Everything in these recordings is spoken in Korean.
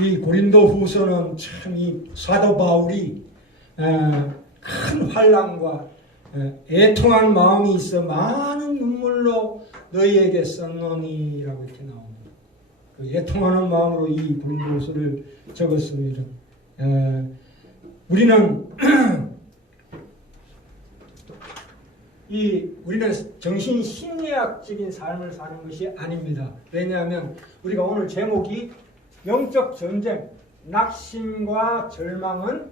이 고린도 후서는 참 이 사도 바울이 큰 환난과 애통한 마음이 있어 많은 눈물로 너희에게 썼노니라고 이렇게 나옵니다. 그 애통하는 마음으로 이 고린도 후서를 적었습니다. 우리는 우리는 정신 심리학적인 삶을 사는 것이 아닙니다. 왜냐하면 우리가 오늘 제목이 영적 전쟁, 낙심과 절망은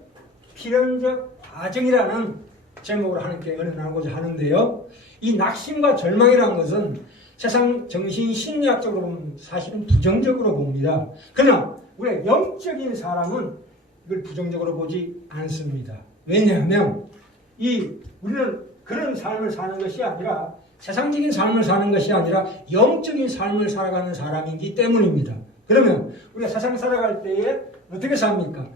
필연적 과정이라는 제목으로 하나님께 은혜 나누고자 하는데요. 이 낙심과 절망이라는 것은 세상 정신 심리학적으로 보면 사실은 부정적으로 봅니다. 그러나 우리가 영적인 사람은 이걸 부정적으로 보지 않습니다. 왜냐하면 우리는 그런 삶을 사는 것이 아니라 세상적인 삶을 사는 것이 아니라 영적인 삶을 살아가는 사람이기 때문입니다. 그러면 우리가 세상 살아갈 때에 어떻게 삽니까?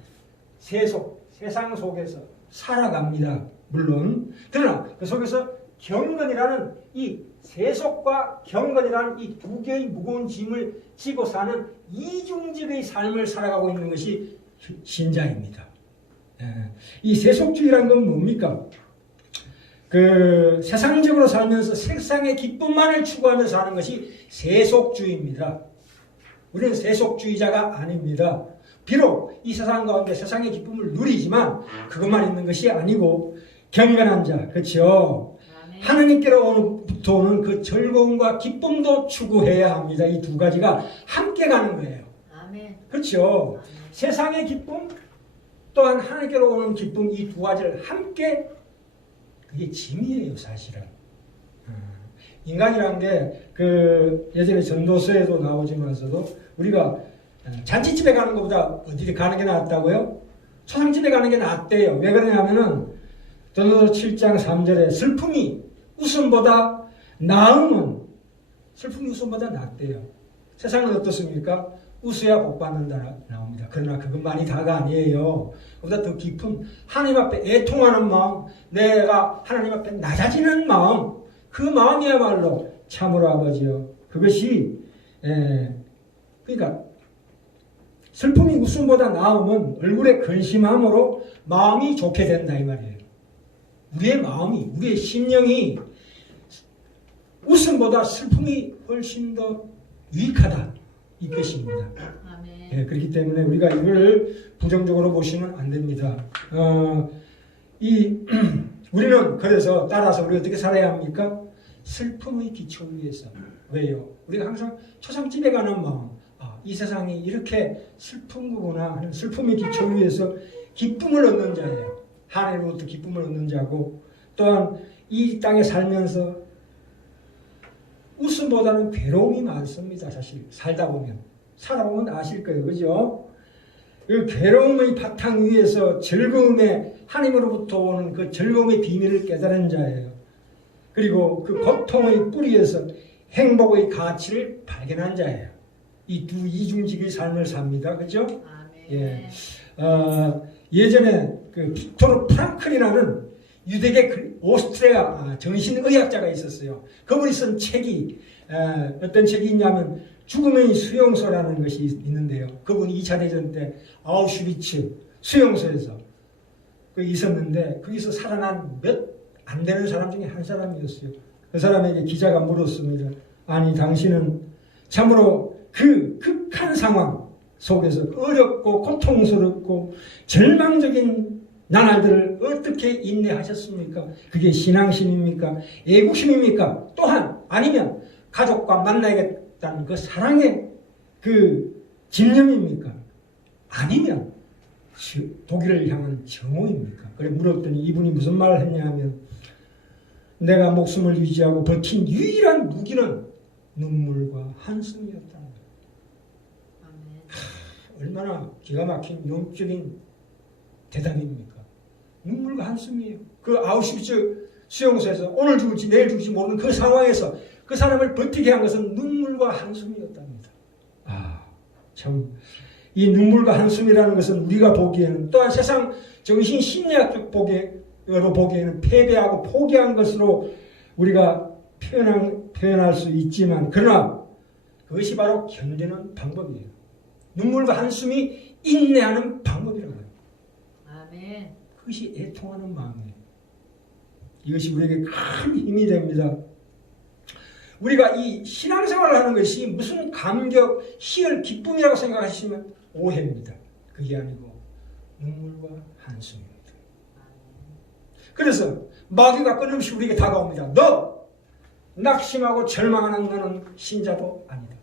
세상 속에서 살아갑니다. 물론. 그러나 그 속에서 경건이라는 이 세속과 경건이라는 이 두 개의 무거운 짐을 지고 사는 이중직의 삶을 살아가고 있는 것이 신자입니다. 이 세속주의라는 건 뭡니까? 세상적으로 살면서 세상의 기쁨만을 추구하며 사는 것이 세속주의입니다. 우리는 세속주의자가 아닙니다. 비록 이 세상 가운데 세상의 기쁨을 누리지만 그것만 있는 것이 아니고 경건한 자, 그렇죠? 하나님께로부터 오는 그 즐거움과 기쁨도 추구해야 합니다. 이 두 가지가 함께 가는 거예요. 아멘. 그렇죠? 아멘. 세상의 기쁨 또한 하나님께로 오는 기쁨, 이 두 가지를 함께, 그게 짐이에요, 사실은. 인간이란 게 예전에 전도서에도 나오지만서도 우리가 잔치집에 가는 것보다 어디 가는 게 낫다고요? 초상집에 가는 게 낫대요. 왜 그러냐면은 전도서 7장 3절에 슬픔이 웃음보다 낫대요. 세상은 어떻습니까? 웃어야 복 받는다 나옵니다. 그러나 그것만이 다가 아니에요. 그보다 더 깊은 하나님 앞에 애통하는 마음, 내가 하나님 앞에 낮아지는 마음, 그 마음이야말로 참으로 아버지요. 그것이 그러니까 슬픔이 웃음보다 나으면 얼굴에 근심함으로 마음이 좋게 된다 이 말이에요. 우리의 마음이, 우리의 심령이 웃음보다 슬픔이 훨씬 더 유익하다 이 뜻입니다. 아멘. 그렇기 때문에 우리가 이걸 부정적으로 보시면 안 됩니다. 우리는 그래서 따라서 우리가 어떻게 살아야 합니까? 슬픔의 기초 위에서. 왜요? 우리가 항상 초상집에 가는 마음, 이 세상이 이렇게 슬픈 거구나 하는 슬픔의 기초 위에서 기쁨을 얻는 자예요. 하나님으로부터 기쁨을 얻는 자고, 또한 이 땅에 살면서 웃음보다는 괴로움이 많습니다. 사실 살아보면 아실 거예요. 그죠? 그 괴로움의 바탕 위에서 즐거움의, 하나님으로부터 오는 그 즐거움의 비밀을 깨달은 자예요. 그리고 그 고통의 뿌리에서 행복의 가치를 발견한 자예요. 이 두 이중직의 삶을 삽니다. 그죠? 아멘. 예전에 빅토르 프랑클이라는 유대계 오스트리아 정신의학자가 있었어요. 그분이 쓴 책이 어떤 책이 있냐면 죽음의 수용소라는 것이 있는데요. 그분이 2차 대전 때 아우슈비츠 수용소에서 있었는데 거기서 살아난 몇 안 되는 사람 중에 한 사람이었어요. 그 사람에게 기자가 물었습니다. 아니 당신은 참으로 그 극한 상황 속에서 어렵고 고통스럽고 절망적인 나날들을 어떻게 인내하셨습니까? 그게 신앙심입니까? 애국심입니까? 또한 아니면 가족과 만나야겠다는 그 사랑의 그 집념입니까? 아니면 독일을 향한 정오입니까? 그래 물었더니 이분이 무슨 말을 했냐 하면 내가 목숨을 유지하고 버틴 유일한 무기는 눈물과 한숨이었다. 얼마나 기가 막힌 영적인 대답입니까? 눈물과 한숨이에요. 그 아우슈비츠 수용소에서 오늘 죽을지 내일 죽을지 모르는 그 상황에서 그 사람을 버티게 한 것은 눈물과 한숨이었답니다. 참 이 눈물과 한숨이라는 것은 우리가 보기에는, 또한 세상 정신 심리학적 보기로 보기에는 패배하고 포기한 것으로 우리가 표현할 수 있지만, 그러나 그것이 바로 견디는 방법이에요. 눈물과 한숨이 인내하는 방법이라고 해요. 아멘. 그것이 애통하는 마음이에요. 이것이 우리에게 큰 힘이 됩니다. 우리가 이 신앙생활을 하는 것이 무슨 감격, 희열, 기쁨이라고 생각하시면 오해입니다. 그게 아니고 눈물과 한숨입니다. 그래서 마귀가 끊임없이 우리에게 다가옵니다. 너 낙심하고 절망하는 너는 신자도 아니다.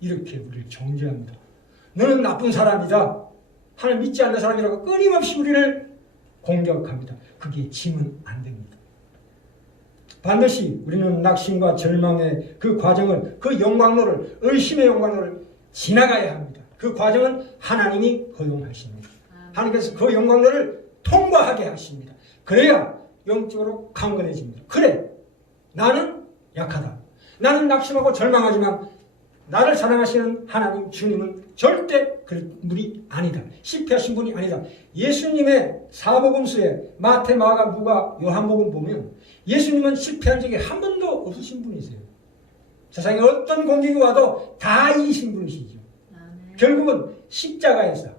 이렇게 우리를 정죄합니다. 너는 나쁜 사람이다. 하나님 믿지 않는 사람이라고 끊임없이 우리를 공격합니다. 그게 지면 안 됩니다. 반드시 우리는 낙심과 절망의 그 과정을, 그 영광로를, 의심의 영광로를 지나가야 합니다. 그 과정은 하나님이 허용하십니다. 하나님께서 그 영광로를 통과하게 하십니다. 그래야 영적으로 강건해집니다. 그래, 나는 약하다. 나는 낙심하고 절망하지만 나를 사랑하시는 하나님 주님은 절대 그런 분이 아니다. 실패하신 분이 아니다. 예수님의 사복음서에 마태, 마가, 누가, 요한복음 보면 예수님은 실패한 적이 한 번도 없으신 분이세요. 세상에 어떤 공격이 와도 다 이기신 분이시죠. 결국은 십자가에서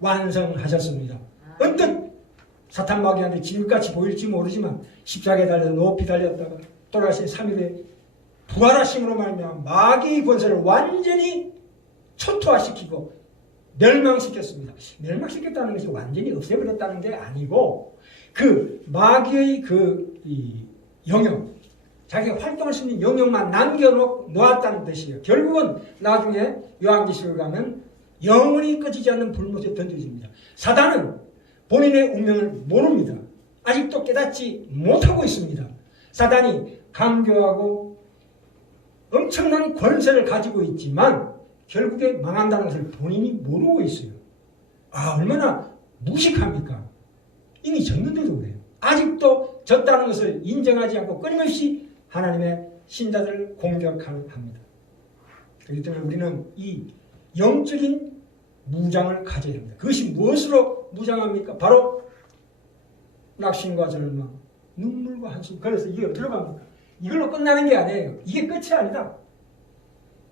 완성하셨습니다. 언뜻 사탄 마귀한테 질같이 보일지 모르지만 십자가에 달려서 높이 달렸다가 돌아가신 3일에 부활하심으로 말미암아 마귀의 권세를 완전히 초토화시키고 멸망시켰습니다. 멸망시켰다는 것이 완전히 없애버렸다는 게 아니고 그 마귀의 이 영역, 자기가 활동할 수 있는 영역만 남겨놓았다는 뜻이에요. 결국은 나중에 요한계시록에 가면 영원히 꺼지지 않는 불못에 던져집니다. 사단은 본인의 운명을 모릅니다. 아직도 깨닫지 못하고 있습니다. 사단이 강교하고 엄청난 권세를 가지고 있지만 결국에 망한다는 것을 본인이 모르고 있어요. 아, 얼마나 무식합니까? 이미 졌는데도 그래요. 아직도 졌다는 것을 인정하지 않고 끊임없이 하나님의 신자들을 공격합니다. 그렇기 때문에 우리는 이 영적인 무장을 가져야 합니다. 그것이 무엇으로 무장합니까? 바로 낙심과 절망, 눈물과 한숨. 그래서 이게 어디로 갑니까? 이걸로 끝나는 게 아니에요. 이게 끝이 아니다.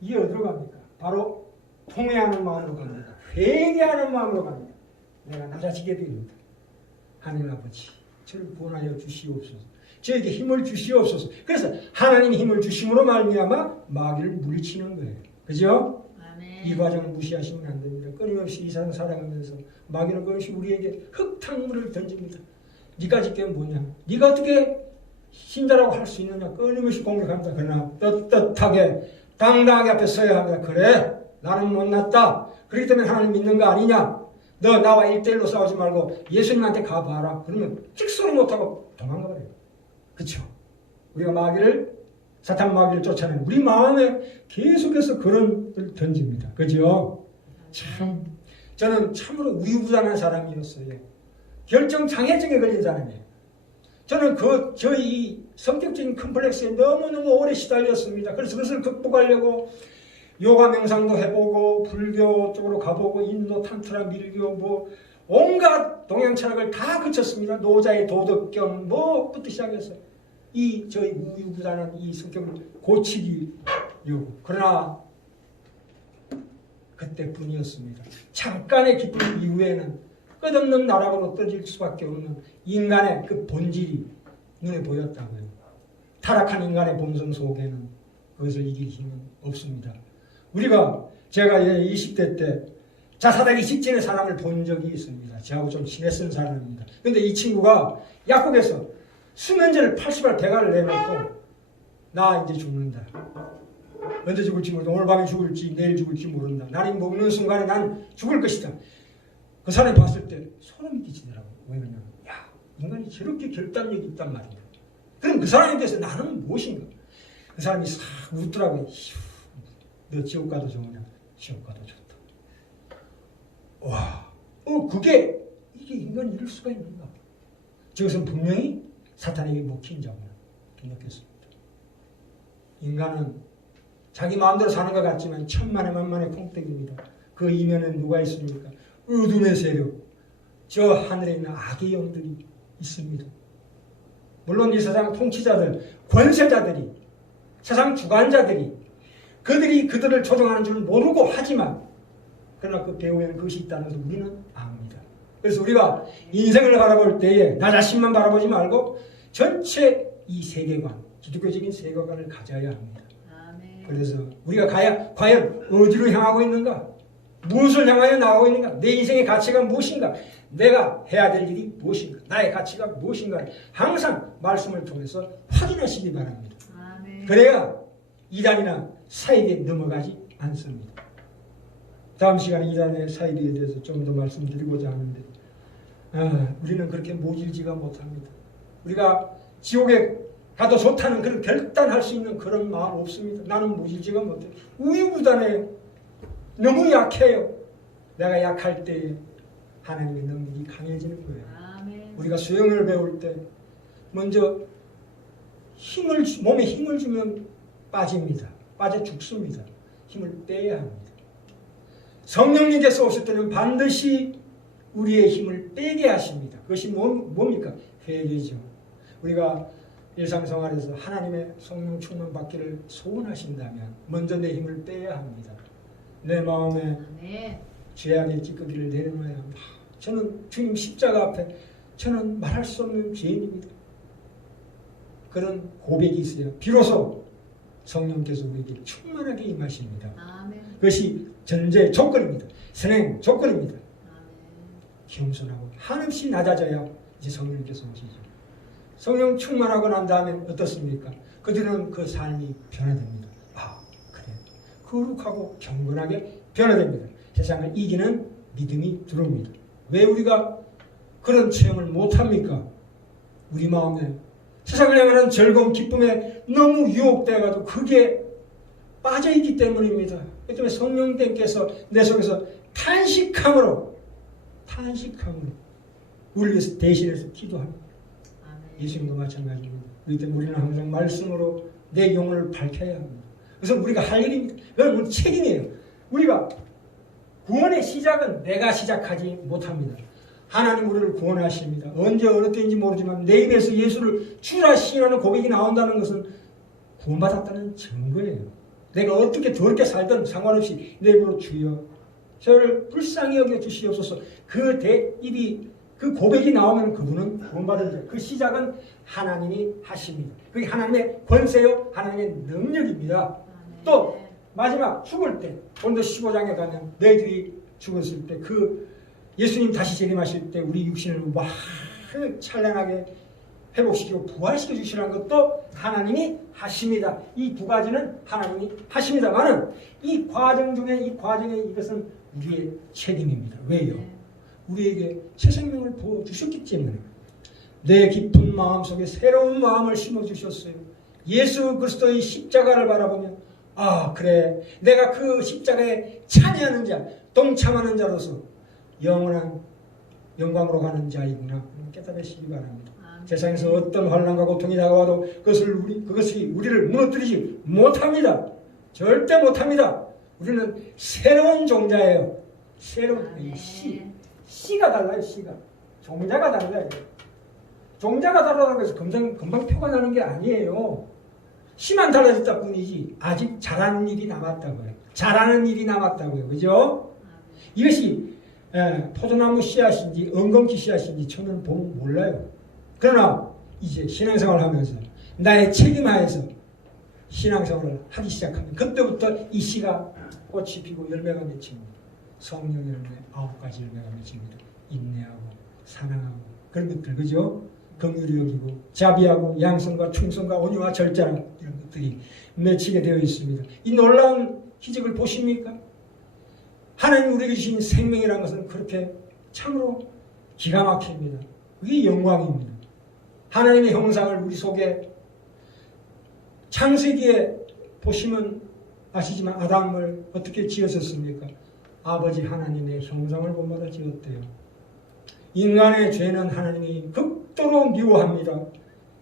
이게 어디로 갑니까? 바로 통회하는 마음으로 갑니다. 회개하는 마음으로 갑니다. 내가 낮아지게 됩니다. 하나님 아버지, 저를 구원하여 주시옵소서. 저에게 힘을 주시옵소서. 그래서 하나님 힘을 주심으로 말미암아 마귀를 물리치는 거예요. 그죠? 아멘. 이 과정을 무시하시면 안 됩니다. 끊임없이 이 세상 살아가면서 마귀는 끊임없이 우리에게 흙탕물을 던집니다. 네가 지금 뭐냐? 네가 어떻게 신자라고 할 수 있느냐? 끊임없이 공격합니다. 그러나 떳떳하게 당당하게 앞에 서야 합니다. 그래, 나는 못났다. 그렇기 때문에 하나님 믿는 거 아니냐? 너 나와 1대1로 싸우지 말고 예수님한테 가봐라. 그러면 찍소리 못하고 도망가 버려요. 그렇죠? 우리가 마귀를, 사탄 마귀를 쫓아내는 우리 마음에 계속해서 그런 걸 던집니다. 그죠? 참, 저는 참으로 우유부단한 사람이었어요. 결정장애증에 걸린 사람이에요. 저는 저희 성격적인 컴플렉스에 너무너무 오래 시달렸습니다. 그래서 그것을 극복하려고 요가 명상도 해보고 불교 쪽으로 가보고 인도 탄트라 밀교 온갖 동양 철학을 다 거쳤습니다. 노자의 도덕경 뭐부터 시작해서 저희 우유부단한 이 성격을 고치기려고. 그러나 그때뿐이었습니다. 잠깐의 기쁨 이후에는 끝없는 나락으로 떨어질 수밖에 없는 인간의 그 본질이 눈에 보였다고요. 타락한 인간의 본성 속에는 그것을 이길 힘은 없습니다. 제가 20대 때 자살하기 직전의 사람을 본 적이 있습니다. 저하고 좀 친했던 사람입니다. 그런데 이 친구가 약국에서 수면제를 80알 대가를 내놓고 나 이제 죽는다. 언제 죽을지 모른다. 오늘 밤에 죽을지 내일 죽을지 모른다. 나는 먹는 순간에 난 죽을 것이다. 그 사람이 봤을 때 소름이 끼치더라고요. 왜 그러냐면 야, 인간이 저렇게 결단력이 있단 말이야. 그럼 그 사람에 대해서 나는 무엇인가? 그 사람이 싹 웃더라고요. 너 지옥 가도 좋으냐? 지옥 가도 좋다. 와, 이게 인간이 이럴 수가 있는가? 저것은 분명히 사탄에게 먹힌 자구나 느꼈습니다. 인간은 자기 마음대로 사는 것 같지만 천만의 만만의 콩떡입니다. 그 이면에 누가 있습니까? 어둠의 세력, 저 하늘에 있는 악의 영들이 있습니다. 물론 이 세상 통치자들, 권세자들이, 세상 주관자들이 그들이 그들을 조종하는 줄 모르고 하지만 그러나 그 배후에는 그것이 있다는 것을 우리는 압니다. 그래서 우리가 인생을 바라볼 때에 나 자신만 바라보지 말고 전체 이 세계관, 기독교적인 세계관을 가져야 합니다. 아멘. 그래서 우리가 과연 어디로 향하고 있는가? 무엇을 향하여 나가고 있는가? 내 인생의 가치가 무엇인가? 내가 해야 될 일이 무엇인가? 나의 가치가 무엇인가? 항상 말씀을 통해서 확인하시기 바랍니다. 아멘. 그래야 이단이나 사이비에 넘어가지 않습니다. 다음 시간에 이단의 사이비에 대해서 좀 더 말씀드리고자 하는데 우리는 그렇게 모질지가 못합니다. 우리가 지옥에 가도 좋다는 그런 결단할 수 있는 그런 마음 없습니다. 나는 모질지가 못해요. 우유부단해요. 너무 약해요. 내가 약할 때 하나님의 능력이 강해지는 거예요. 아멘. 우리가 수영을 배울 때 먼저 몸에 힘을 주면 빠집니다. 빠져 죽습니다. 힘을 빼야 합니다. 성령님께서 오실 때는 반드시 우리의 힘을 빼게 하십니다. 그것이 뭡니까? 회개죠. 우리가 일상생활에서 하나님의 성령 충만 받기를 소원하신다면 먼저 내 힘을 빼야 합니다. 내 마음에 아멘. 죄악의 찌꺼기를 내려놔야 합니다. 저는 주님 십자가 앞에 저는 말할 수 없는 죄인입니다. 그런 고백이 있어야 비로소 성령께서 우리에게 충만하게 임하십니다. 아멘. 그것이 전제 조건입니다. 선행 조건입니다. 아멘. 겸손하고 한없이 낮아져야 이제 성령께서 오시죠. 성령 충만하고 난 다음에 어떻습니까? 그들은 그 삶이 변화됩니다. 그래. 거룩하고 경건하게 변화됩니다. 세상을 이기는 믿음이 들어옵니다. 왜 우리가 그런 체험을 못합니까? 우리 마음에 세상을 향하는 즐거움, 기쁨에 너무 유혹되어가지고 그게 빠져있기 때문입니다. 그 때문에 성령님께서 내 속에서 탄식함으로 우리 위해서 대신해서 기도합니다. 아멘. 예수님도 마찬가지입니다. 그렇기 때문에 우리는 항상 말씀으로 내 영혼을 밝혀야 합니다. 그래서 우리가 할 일입니다. 그건 우리 책임이에요. 우리가 구원의 시작은 내가 시작하지 못합니다. 하나님 우리를 구원하십니다. 언제 어느 때인지 모르지만 내 입에서 예수를 주라 시인하는 고백이 나온다는 것은 구원받았다는 증거예요. 내가 어떻게 더럽게 살든 상관없이 내 입으로 주여 저를 불쌍히 여겨 주시옵소서. 그 고백이 나오면 그분은 구원받은 자. 그 시작은 하나님이 하십니다. 그게 하나님의 권세요, 하나님의 능력입니다. 아멘. 또 마지막 죽을 때 본더 15장에 가면 너희들이 죽었을 때 그 예수님 다시 재림하실 때 우리 육신을 막 찬란하게 회복시키고 부활시켜 주시라는 것도 하나님이 하십니다. 이 두 가지는 하나님이 하십니다만은 이 과정에 이것은 우리의 책임입니다. 왜요? 우리에게 새 생명을 부어주셨기 때문에 내 깊은 마음속에 새로운 마음을 심어주셨어요. 예수 그리스도의 십자가를 바라보면 그래 내가 그 십자가에 참여하는 자, 동참하는 자로서 영원한 영광으로 가는 자이구나 깨달으시기 바랍니다. 세상에서 어떤 환난과 고통이 다가와도 그것이 우리를 무너뜨리지 못합니다. 절대 못합니다. 우리는 새로운 종자예요. 새로운 씨가 달라요. 씨가 종자가 달라요. 종자가 달라고 해서 금방 표가 나는 게 아니에요. 씨만 달라졌다 뿐이지 아직 자라는 일이 남았다고요. 그죠? 이것이 포도나무 씨앗인지 엉겅퀴 씨앗인지 저는 보면 몰라요. 그러나 이제 신앙생활을 하면서 나의 책임하에서 신앙생활을 하기 시작하면 그때부터 이 씨가 꽃이 피고 열매가 맺힙니다. 성령 열매 9가지 열매가 맺힙니다. 인내하고 사랑하고 그런 것들 그죠? 긍휼히 여기고 자비하고 양성과 충성과 온유와 절제랑 이런 것들이 맺히게 되어 있습니다. 이 놀라운 기적을 보십니까? 하나님 우리에게 주신 생명이라는 것은 그렇게 참으로 기가 막힙니다. 그게 영광입니다. 하나님의 형상을 우리 속에 창세기에 보시면 아시지만 아담을 어떻게 지으셨습니까? 아버지 하나님의 형상을 본받아 지었대요. 인간의 죄는 하나님이 극도로 미워합니다.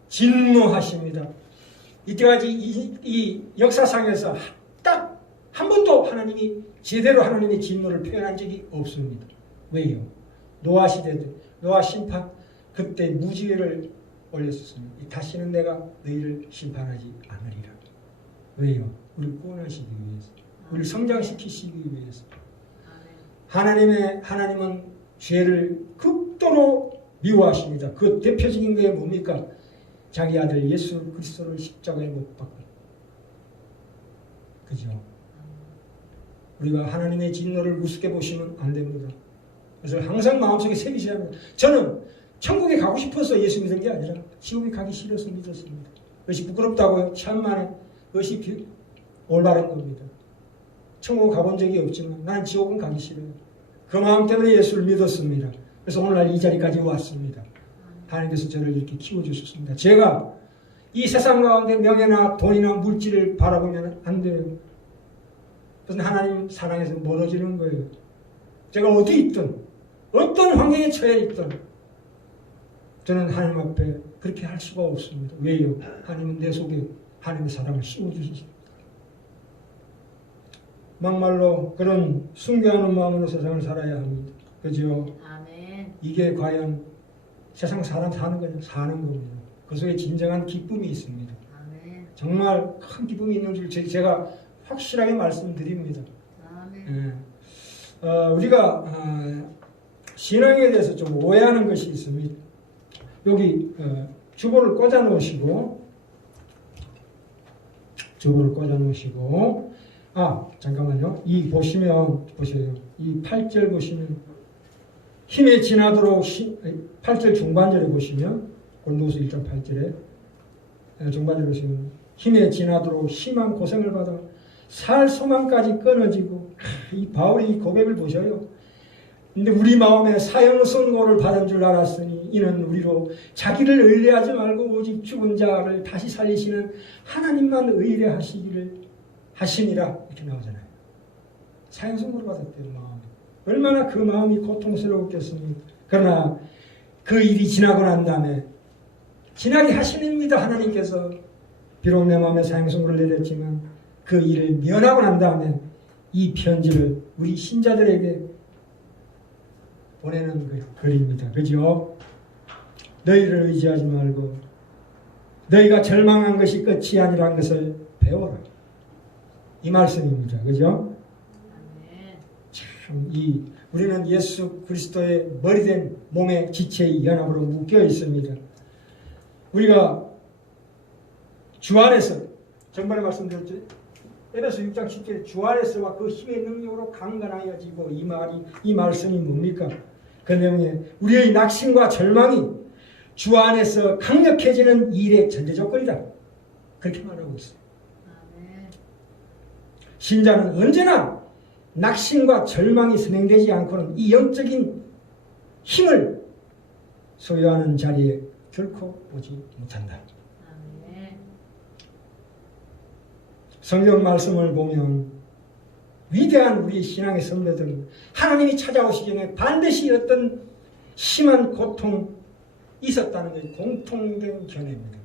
진노하십니다. 이때까지 이 역사상에서 딱 한 번도 하나님이 제대로 하나님의 진노를 표현한 적이 없습니다. 왜요? 노아 시대 때 노아 심판 그때 무지개를 올렸었습니다. 다시는 내가 너희를 심판하지 않으리라. 왜요? 우리를 구원하시기 위해서, 우리를 성장시키시기 위해서. 하나님은 죄를 극도로 미워하십니다. 그 대표적인 게 뭡니까? 자기 아들 예수 그리스도를 십자가에 못 박고. 그죠? 우리가 하나님의 진노를 우습게 보시면 안 됩니다. 그래서 항상 마음속에 새기셔야 합니다. 저는 천국에 가고 싶어서 예수 믿은 게 아니라 지옥에 가기 싫어서 믿었습니다. 그것이 부끄럽다고요? 천만에 그것이 올바른 겁니다. 천국 가본 적이 없지만 난 지옥은 가기 싫어요. 그 마음 때문에 예수를 믿었습니다. 그래서 오늘날 이 자리까지 왔습니다. 하나님께서 저를 이렇게 키워주셨습니다. 제가 이 세상 가운데 명예나 돈이나 물질을 바라보면 안 돼요. 그래서 하나님 사랑에서 멀어지는 거예요. 제가 어디 있든 어떤 환경에 처해 있든 저는 하나님 앞에 그렇게 할 수가 없습니다. 왜요? 하나님은 내 속에 하나님의 사랑을 씌워주셨습니다. 막말로 그런 순교하는 마음으로 세상을 살아야 합니다. 그죠? 아멘. 이게 과연 세상 사람 사는 거냐? 사는 겁니다. 그 속에 진정한 기쁨이 있습니다. 아멘. 정말 큰 기쁨이 있는 줄 제가 확실하게 말씀드립니다. 아멘. 우리가 신앙에 대해서 좀 오해하는 것이 있습니다. 여기 주보를 꽂아 놓으시고 잠깐만요. 이 보시면 보세요. 이 8절 보시면 힘에 지나도록 8절 중반절에 보시면 골로새 1장 8절에 중반절에 보시면 힘에 지나도록 심한 고생을 받아 살 소망까지 끊어지고 이 바울이 이 고백을 보셔요. 근데 우리 마음에 사형 선고를 받은 줄 알았으니 이는 우리로 자기를 의뢰하지 말고 오직 죽은 자를 다시 살리시는 하나님만 하심이라 이렇게 나오잖아요. 사형 선고를 받았대요. 마음이. 얼마나 그 마음이 고통스러웠겠습니까? 그러나 그 일이 지나고 난 다음에 지나게 하시는입니다. 하나님께서 비록 내 마음에 사형 선고를 내렸지만 그 일을 면하고 난 다음에 이 편지를 우리 신자들에게 보내는 글입니다. 그죠? 너희를 의지하지 말고 너희가 절망한 것이 끝이 아니라는 것을 배워라. 이 말씀입니다. 그죠? 아멘. 참 우리는 예수 그리스도의 머리된 몸의 지체의 연합으로 묶여 있습니다. 우리가 주 안에서 전번에 말씀드렸죠. 에베소 6장 10절에 주 안에서와 그 힘의 능력으로 강건하여지고 이 말씀이 뭡니까? 그 내용에 우리의 낙심과 절망이 주 안에서 강력해지는 일의 전제 조건이다. 그렇게 말하고 있어요. 아멘. 신자는 언제나 낙심과 절망이 선행되지 않고는 이 영적인 힘을 소유하는 자리에 결코 오지 못한다. 아멘. 성경 말씀을 보면 위대한 우리 신앙의 선배들은 하나님이 찾아오시기 전에 반드시 어떤 심한 고통이 있었다는 것이 공통된 견해입니다.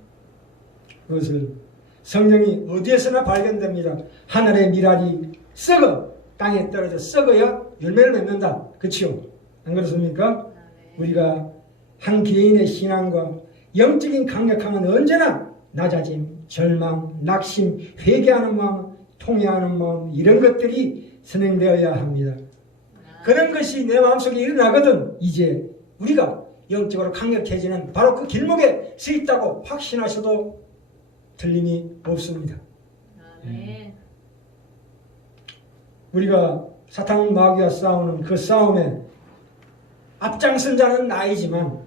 그것을 성경이 어디에서나 발견됩니다. 하늘의 밀알이 썩어 땅에 떨어져 썩어야 열매를 맺는다. 그렇죠? 안 그렇습니까? 아멘. 우리가 한 개인의 신앙과 영적인 강력함은 언제나 낮아짐, 절망, 낙심, 회개하는 마음, 통회하는 마음 이런 것들이 선행되어야 합니다. 그런 것이 내 마음속에 일어나거든 이제 우리가 영적으로 강력해지는 바로 그 길목에 서 있다고 확신하셔도 틀림이 없습니다. 아멘. 우리가 사탄 마귀와 싸우는 그 싸움에 앞장선 자는 나이지만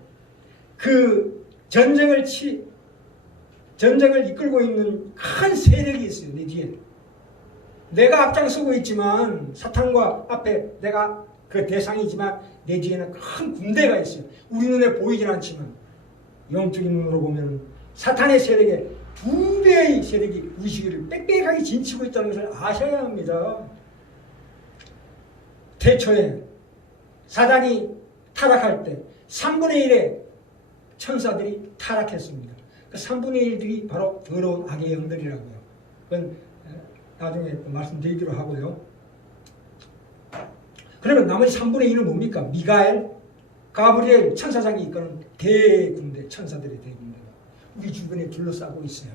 그 전쟁을 이끌고 있는 큰 세력이 있어요. 내 뒤에. 내가 앞장서고 있지만 사탄과 앞에 내가 그 대상이지만 내 뒤에는 큰 군대가 있어요. 우리 눈에 보이진 않지만 영적인 눈으로 보면 사탄의 세력에 2배의 세력이 우리 시기를 빽빽하게 진치고 있다는 것을 아셔야 합니다. 태초에 사단이 타락할 때 3분의 1의 천사들이 타락했습니다. 그 3분의 1들이 바로 더러운 악의 영들이라고요. 그건 나중에 말씀드리기로 하고요. 그러면 나머지 3분의 2는 뭡니까? 미가엘, 가브리엘 천사장이 이끄는 대군대, 천사들의 대군대가 우리 주변에 둘러싸고 있어요.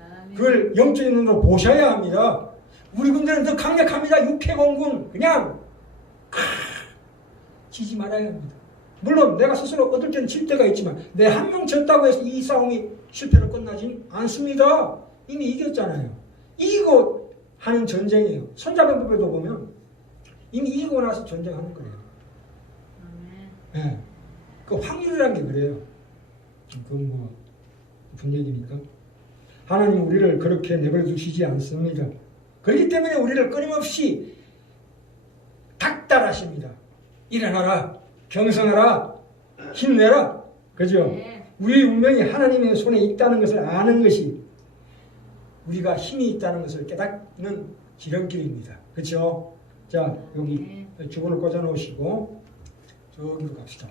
아멘. 그걸 영적인 눈으로 보셔야 합니다. 우리 군대는 더 강력합니다. 육해공군 그냥 지지 말아야 합니다. 물론 내가 스스로 얻을 때는 질 때가 있지만 내 한 명 졌다고 해서 이 싸움이 실패로 끝나진 않습니다. 이미 이겼잖아요. 이기고 하는 전쟁이에요. 손자병법에도 보면 이미 이기고 나서 전쟁하는 거예요. 네. 그 확률이라는 게 그래요. 그건 뭐 분얘기니까. 하나님 우리를 그렇게 내버려 두시지 않습니다. 그렇기 때문에 우리를 끊임없이 닥달하십니다. 일어나라, 경성하라, 힘내라. 그죠? 네. 우리의 운명이 하나님의 손에 있다는 것을 아는 것이 우리가 힘이 있다는 것을 깨닫는 지름길입니다. 그렇죠? 자, 여기 주문을 꽂아 놓으시고 저기로 갑시다.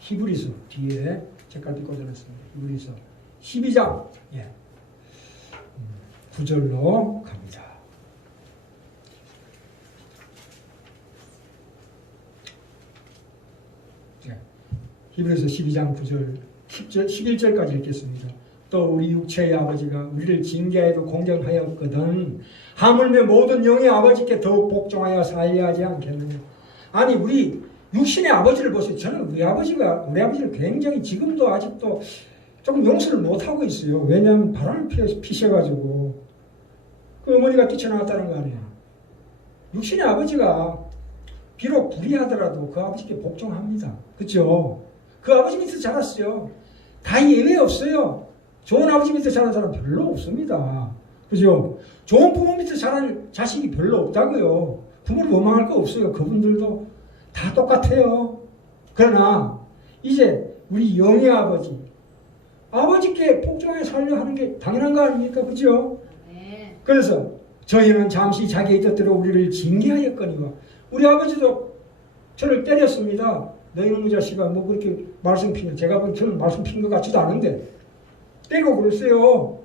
히브리서 뒤에 책갈피 꽂아 놨습니다. 히브리서 12장 9절로 갑니다. 히브리서 12장 9절 10절, 11절까지 읽겠습니다. 또 우리 육체의 아버지가 우리를 징계하여도 공경하였거든 하물며 모든 영의 아버지께 더욱 복종하여 살려 하지 않겠느냐. 아니 우리 육신의 아버지를 보세요. 저는 우리 아버지를 굉장히 지금도 아직도 조금 용서를 못하고 있어요. 왜냐하면 바람을 피셔가지고 그 어머니가 뛰쳐나왔다는 거 아니에요. 육신의 아버지가 비록 불의하더라도 그 아버지께 복종합니다. 그렇죠? 그 아버지 밑에서 자랐어요. 다 예외 없어요. 좋은 아버지 밑에서 자란 사람 별로 없습니다. 그죠? 좋은 부모 밑에서 자란 자식이 별로 없다고요. 부모를 원망할 거 없어요. 그분들도 다 똑같아요. 그러나 이제 우리 영의 아버지께 복종해 살려 하는 게 당연한 거 아닙니까? 그죠? 네. 그래서 저희는 잠시 자기의 뜻대로 우리를 징계하였거니와 우리 아버지도 저를 때렸습니다. 너희는 이 자식아 뭐 그렇게 말씀 핀 제가 보기엔 저는 말씀 핀 것 같지도 않은데 때리고 그랬어요.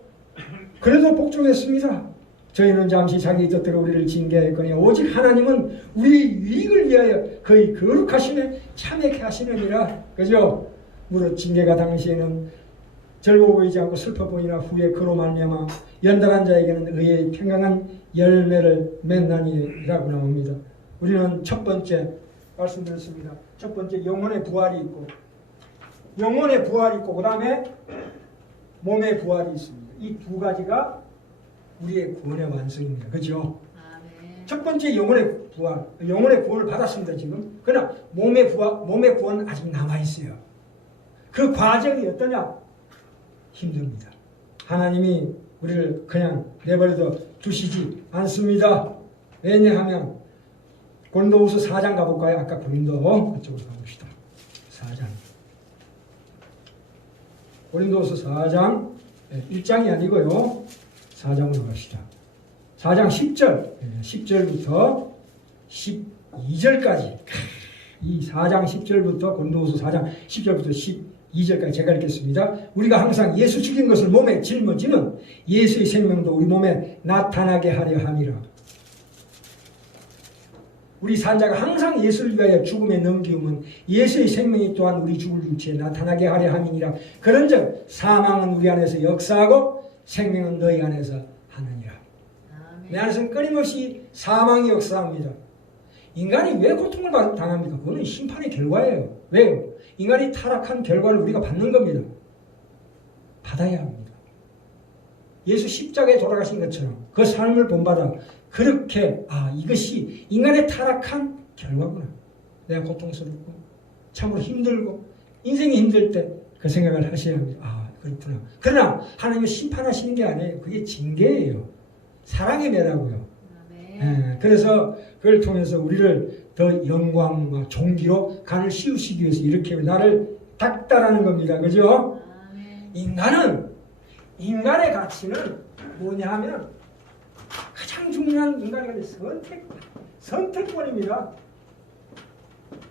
그래도 복종했습니다. 저희는 잠시 자기 뜻대로 우리를 징계하였거니 오직 하나님은 우리 유익을 위하여 그의 거룩하심에 참여케 하시느니라. 그죠? 무릇 징계가 당시에는 즐거워 보이지 않고 슬퍼 보이나 후에 그로 말미암아 연단한 자에게는 의의 평강한 열매를 맺나니라고 나옵니다. 우리는 첫 번째 말씀드렸습니다. 첫 번째 영혼의 부활이 있고 그 다음에 몸의 부활이 있습니다. 이 두 가지가 우리의 구원의 완성입니다. 그죠? 아멘. 첫 번째 영혼의 구원을 받았습니다. 지금. 그러나 몸의 구원은 아직 남아있어요. 그 과정이 어떠냐? 힘듭니다. 하나님이 우리를 그냥 내버려 두시지 않습니다. 왜냐하면 고린도후서 4장 가볼까요? 아까 고린도 그쪽으로 가봅시다. 4장. 고린도후서 4장 1장이 아니고요. 4장으로 갑시다. 4장 10절부터 12절까지 이 4장 10절부터 고린도후서 4장 10절부터 12절까지 제가 읽겠습니다. 우리가 항상 예수 죽인 것을 몸에 짊어지면 예수의 생명도 우리 몸에 나타나게 하려 함이라. 우리 산자가 항상 예수를 위하여 죽음에 넘기우면 예수의 생명이 또한 우리 죽을 육체에 나타나게 하려 함이니라. 그런즉 사망은 우리 안에서 역사하고 생명은 너희 안에서 하느니라. 아멘. 내 안에서는 끊임없이 사망이 역사합니다. 인간이 왜 고통을 당합니까? 그거는 심판의 결과예요. 왜요? 인간이 타락한 결과를 우리가 받는 겁니다. 받아야 합니다. 예수 십자가에 돌아가신 것처럼 그 삶을 본받아 그렇게 이것이 인간의 타락한 결과구나. 내가 고통스럽고 참으로 힘들고 인생이 힘들 때 그 생각을 하셔야 합니다. 그렇구나. 그러나 하나님은 심판하시는 게 아니에요. 그게 징계예요. 사랑의 매라고요. 그래서 그걸 통해서 우리를 더 영광과 존귀로 간을 씌우시기 위해서 이렇게 나를 닥달하는 겁니다. 그죠? 인간의 가치는 뭐냐 하면 가장 중요한 인간의 가치 선택권입니다.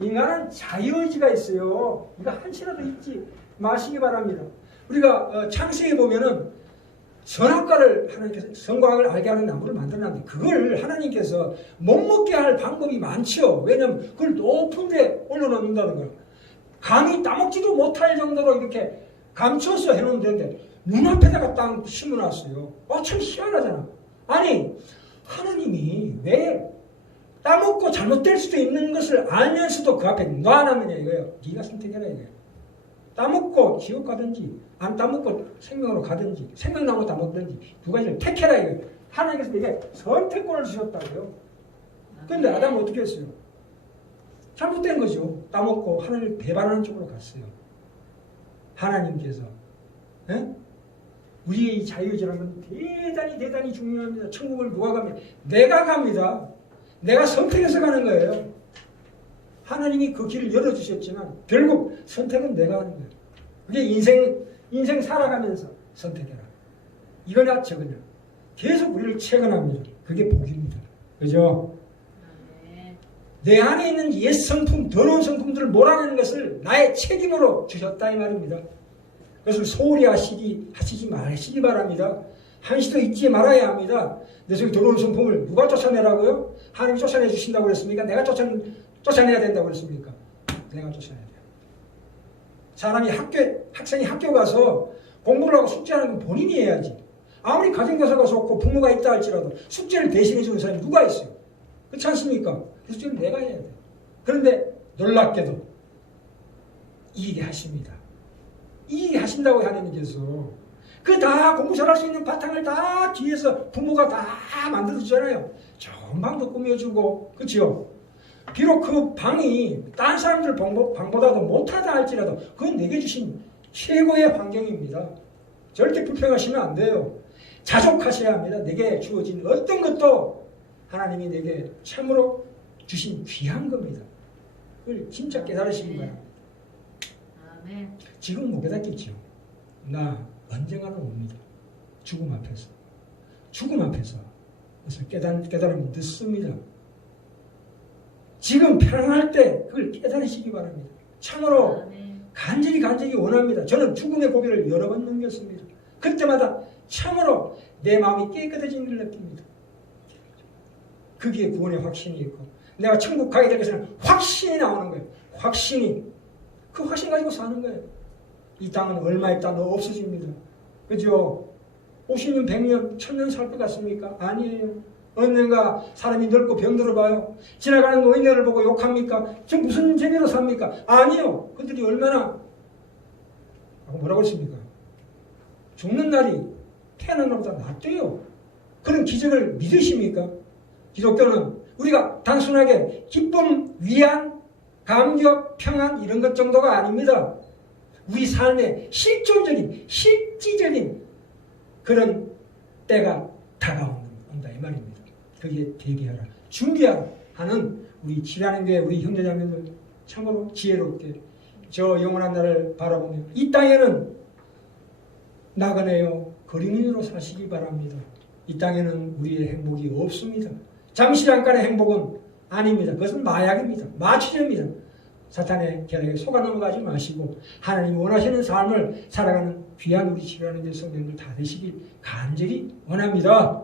인간은 자유의지가 있어요. 이거 한치라도 잊지 마시기 바랍니다. 우리가 창세기에 보면은 선악과를 하나님께서 선과학을 알게 하는 나무를 만들었는데 그걸 하나님께서 못 먹게 할 방법이 많죠. 왜냐하면 그걸 높은 데 올려놓는다는 거예요. 감히 따먹지도 못할 정도로 이렇게 감춰서 해놓으면 되는데 눈앞에다가 딱 심어놨어요. 참 희한하잖아. 아니 하나님이 왜 따먹고 잘못될 수도 있는 것을 알면서도 그 앞에 놔놨느냐 이거예요. 네가 선택해라 이거예요. 따먹고 지옥 가든지 안 따먹고 생명으로 가든지 생명나무 따먹든지 두 가지를 택해라 이거예요. 하나님께서 이게 선택권을 주셨다고요. 그런데 아담은 어떻게 했어요? 잘못된 거죠. 따먹고 하나님을 배반하는 쪽으로 갔어요. 하나님께서 우리의 자유의지라는 건 대단히 중요합니다. 천국을 누가 갑니까? 내가 갑니다. 내가 선택해서 가는 거예요. 하나님이 그 길을 열어주셨지만 결국 선택은 내가 하는 거예요. 그게 인생 살아가면서 선택해라. 이거냐 저거냐. 계속 우리를 채권합니다. 그게 복입니다. 그죠? 내 안에 있는 옛 성품, 더러운 성품들을 몰아내는 것을 나의 책임으로 주셨다 이 말입니다. 그것을 소홀히 하시지 마시기 바랍니다. 한시도 잊지 말아야 합니다. 내 속에 더러운 성품을 누가 쫓아내라고요? 하나님이 쫓아내 주신다고 그랬습니까? 내가 쫓아내야 된다고 그랬습니까? 내가 쫓아내야 돼요. 사람이 학생이 학교 가서 공부를 하고 숙제하는 건 본인이 해야지. 아무리 가정교사가 좋고 부모가 있다 할지라도 숙제를 대신해 주는 사람이 누가 있어요? 그렇지 않습니까? 그 숙제는 내가 해야 돼요. 그런데 놀랍게도 이기게 하십니다. 이기게 하신다고 하나님께서 그 다 공부 잘할 수 있는 바탕을 다 뒤에서 부모가 다 만들어주잖아요. 좋은 방도 꾸며주고 그렇죠? 비록 그 방이 다른 사람들 방보다도 못하다 할지라도 그건 내게 주신 최고의 환경입니다. 절대 불평하시면 안 돼요. 자족하셔야 합니다. 내게 주어진 어떤 것도 하나님이 내게 참으로 주신 귀한 겁니다. 그걸 진짜 깨달으시기 바랍니다. 아멘. 지금 못 깨닫겠죠. 나 언젠가는 옵니다. 죽음 앞에서. 죽음 앞에서 그것을 깨달으면 늦습니다. 지금 편안할 때 그걸 깨달으시기 바랍니다. 참으로 간절히 원합니다. 저는 죽음의 고비를 여러 번 넘겼습니다. 그때마다 참으로 내 마음이 깨끗해진 걸 느낍니다. 거기에 구원의 확신이 있고 내가 천국 가게 될 것은 확신이 나오는 거예요. 확신이. 그 확신 가지고 사는 거예요. 이 땅은 얼마 있다 너 없어집니다. 그죠? 50년, 100년, 1000년 살 것 같습니까? 아니에요. 언젠가 사람이 늙고 병들어봐요. 지나가는 노인네를 보고 욕합니까? 저 무슨 재미로 삽니까? 아니요. 그들이 얼마나 뭐라고 했습니까? 죽는 날이 태어나는 것보다 낫대요. 그런 기적을 믿으십니까? 기독교는 우리가 단순하게 기쁨, 위안, 감격, 평안 이런 것 정도가 아닙니다. 우리 삶의 실존적인, 실질적인 그런 때가 다가온다 이 말입니다. 거기에 대비하라, 준비하라 하는 우리 지라는 교회 우리 형제자매들 참으로 지혜롭게 저 영원한 날을 바라보며 이 땅에는 나그네요 거린인으로 사시기 바랍니다. 이 땅에는 우리의 행복이 없습니다. 잠시 잠깐의 행복은 아닙니다. 그것은 마약입니다. 마취제입니다. 사탄의 계략에 속아 넘어가지 마시고 하나님이 원하시는 삶을 살아가는 귀한 우리 지라는 교회 성도님들 다 되시길 간절히 원합니다.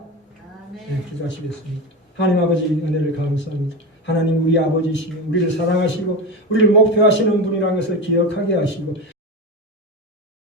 네, 기도하시겠습니다. 하나님 아버지 은혜를 감사합니다. 하나님 우리 아버지시며 우리를 사랑하시고 우리를 목표하시는 분이라는 것을 기억하게 하시고